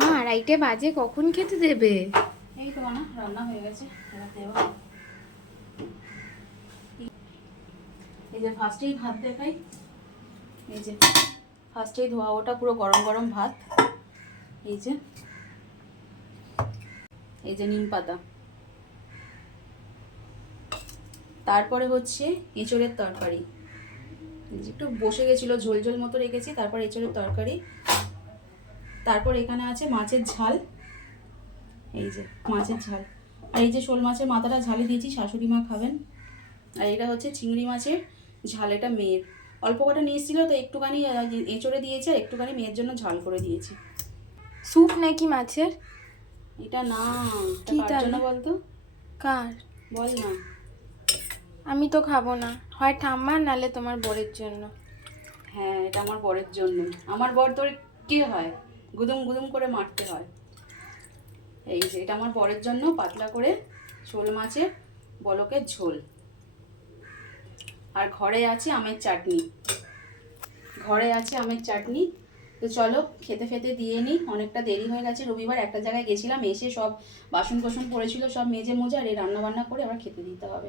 মা 2:30 বাজে, কখন খেতে দেবে? এই তো না, রান্না হয়ে গেছে, এবার দেব। এই যে ফার্স্টেই ভাত দেখাই, এই যে ফার্স্টেই ধোয়া ওটা পুরো গরম গরম ভাত। এই যে নিম পাতা। তারপরে হচ্ছে এঁচড়ের তরকারি, একটু বসে গেছিলো, ঝোল ঝোল মতো রেখেছি। তারপর এঁচড়ের তরকারি। তারপর এখানে আছে মাছের ঝাল, এই যে মাছের ঝাল। আর এই যে শোল মাছের মাথাটা ঝালে দিয়েছি, শাশুড়ি মা খাবেন। আর এটা হচ্ছে চিংড়ি মাছের ঝাল, এটা মেয়ের। অল্প কটা নিয়ে এসেছিলো তো, একটুখানি এঁচড়ে দিয়েছে, আর একটুখানি মেয়ের জন্য ঝাল করে দিয়েছি। স্যুপ নাকি মাছের? এটা না, কি কার জন্য তাহলে? বলতো? কার? বল না। আমি তো খাবো না, হয় ঠাম্মার নালে তোমার বরের জন্য। হ্যাঁ, এটা আমার বরের জন্য। আমার বর তোর কে হয়? গুদুম গুদুম করে মারতে হয়। এই যে এটা আমার বরের জন্য, পাতলা করে শোল মাছের বলকের ঝোল। আর ঘরে আছে আমের চাটনি, ঘরে আছে আমের চাটনি। তো চলো খেতে ফেতে দিয়ে নিই, অনেকটা দেরি হয়ে গেছে। রবিবার একটা জায়গায় গেছিলাম, এসে সব বাসন কোসন পড়েছিল, সব মেজে মোজা আর এই রান্না বান্না করে আবার খেতে দিতে হবে।